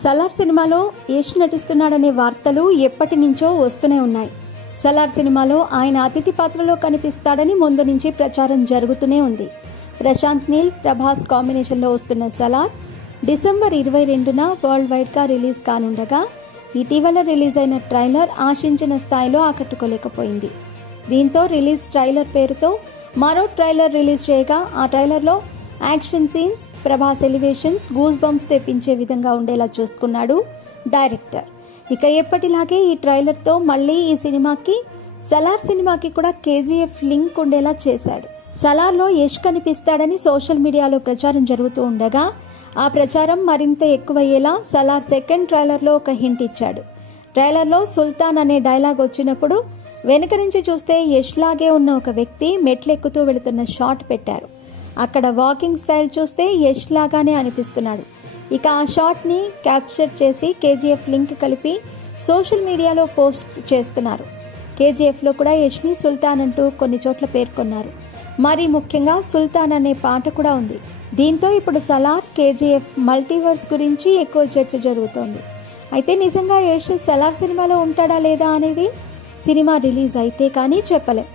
సలార్ సినిమాలో యష్ నటిస్తున్నాడనే వార్తలు ఎప్పటి నుంచో వస్తూనే ఉన్నాయి. సలార్ సినిమాలో ఆయన అతిథి పాత్రలో కనిపిస్తాడని ముందు నుంచి ప్రచారం జరుగుతూనే ఉంది. ప్రశాంత్ నీల్, ప్రభాస్ కాంబినేషన్లో వస్తున్న సలార్ డిసెంబర్ 22న వరల్డ్ వైడ్గా రిలీజ్ కానుండగా ఇటీవల రిలీజ్ అయిన ట్రైలర్ ఆశించిన స్థాయిలో ఆకట్టుకోలేకపోయింది. దీంతో రిలీజ్ ట్రైలర్ పేరుతో మరో ట్రైలర్ రిలీజ్ చేయగా ఆ ట్రైలర్లో action scenes, Prabhas elevations goose bumps తెప్పించే విధంగా ఉండేలా చూసుకున్నాడు డైరెక్టర్. ఇక ఎప్పటిలాగే ఈ ట్రైలర్తో మళ్ళీ ఈ సినిమాకి సలార్ సినిమాకి కూడా కేజీఎఫ్ లింక్ ఉండేలా చేశాడు. సలార్లో యష్ కనిపిస్తాడని సోషల్ మీడియాలో ప్రచారం జరుగుతూ ఉండగా ఆ ప్రచారం మరింత ఎక్కువయ్యేలా సలార్ సెకండ్ ట్రైలర్లో ఒక హింట్ ఇచ్చాడు. ట్రైలర్లో సుల్తాన్ అనే డైలాగ్ వచ్చినప్పుడు వెనుక నుంచి చూస్తే యష్ లాగే ఉన్న ఒక వ్యక్తి మెట్లెక్కుతూ వెళుతున్న షాట్ పెట్టారు. అక్కడ వాకింగ్ స్టైల్ చూస్తే యష్ లాగానే అనిపిస్తున్నాడు. ఇక ఆ షాట్ని క్యాప్చర్ చేసి కేజీఎఫ్ లింక్ కలిపి సోషల్ మీడియాలో పోస్ట్ చేస్తున్నారు. కేజీఎఫ్లో కూడా యష్ని సుల్తాన్ అంటూ కొన్ని చోట్ల పేర్కొన్నారు. మరీ ముఖ్యంగా సుల్తాన్ అనే పాట కూడా ఉంది. దీంతో ఇప్పుడు సలార్, కేజీఎఫ్ మల్టీవర్స్ గురించి ఎక్కువ చర్చ జరుగుతోంది. అయితే నిజంగా యష్ సలార్ సినిమాలో ఉంటాడా లేదా అనేది సినిమా రిలీజ్ అయితే కానీ చెప్పలేం.